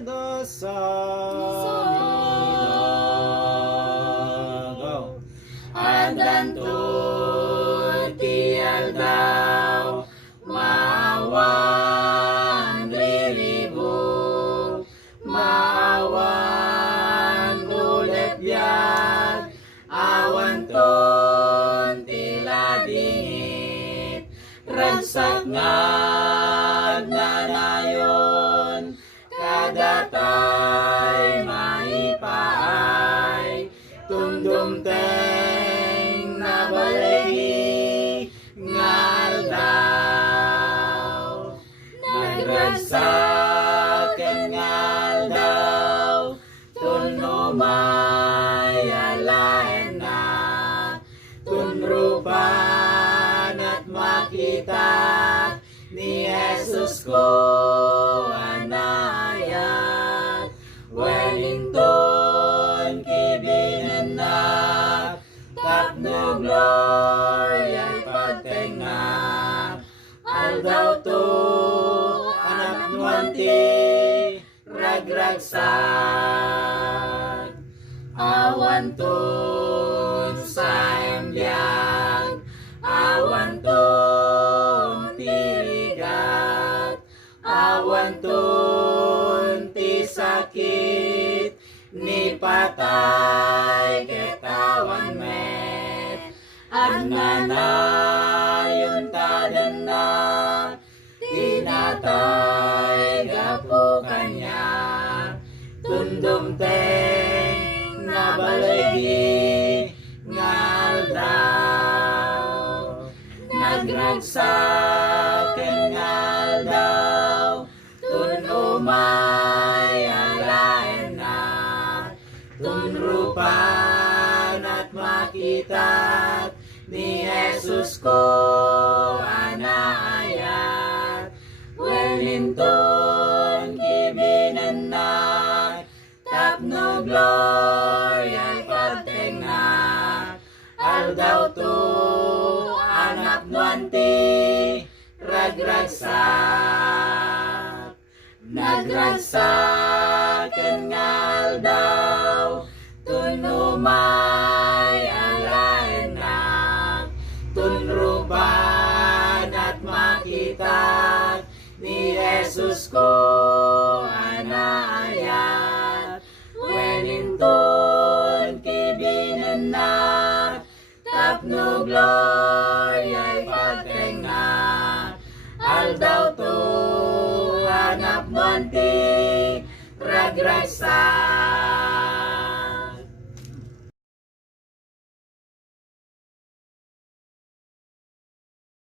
dosa go. Andantun tial daw maawan riribok, maawan ulit biag, awan ton tila dingit, ragsak ngag nanayon, kadatay maipaay, tumdumteng na balegi ngal daw, nagragsak ngal daw, tunumay alaen na, tunrupan at makita ni Jesus ko anayat, Wellington kibinanak, tapno glorya'y pagtengak, aldaw to anak nuanti ragragsak, awan ton sa embiyag, awan ton tirigat, awan ton ti sakit, ni patay ketawan met, agnanayon tadanna, tinatay gapo kanya, tundumteng na balegi ngal daw, nagragsak ngal daw, tunumay alaen na, tunrupan at makitat ni Jesus ko anayat, Wellington kibinanak, tapno glorya'y pagtengak, aldaw to anak nuanti ragragsak, nagragsak ngal daw, tunumay alaen na, tunrupan at makitat ni Jesus ko anayat, Wellington kibinanak, tapno glorya'y pagtengak, aldaw to anak nuanti ragragsak, nagragsak ngal daw, tunumay alaen na, tunrupan at makitat ni Jesus ko anayat, Wellington kibinanak, tapno glorya'y pagtengak, aldaw to anak nuanti ragragsak, aldaw to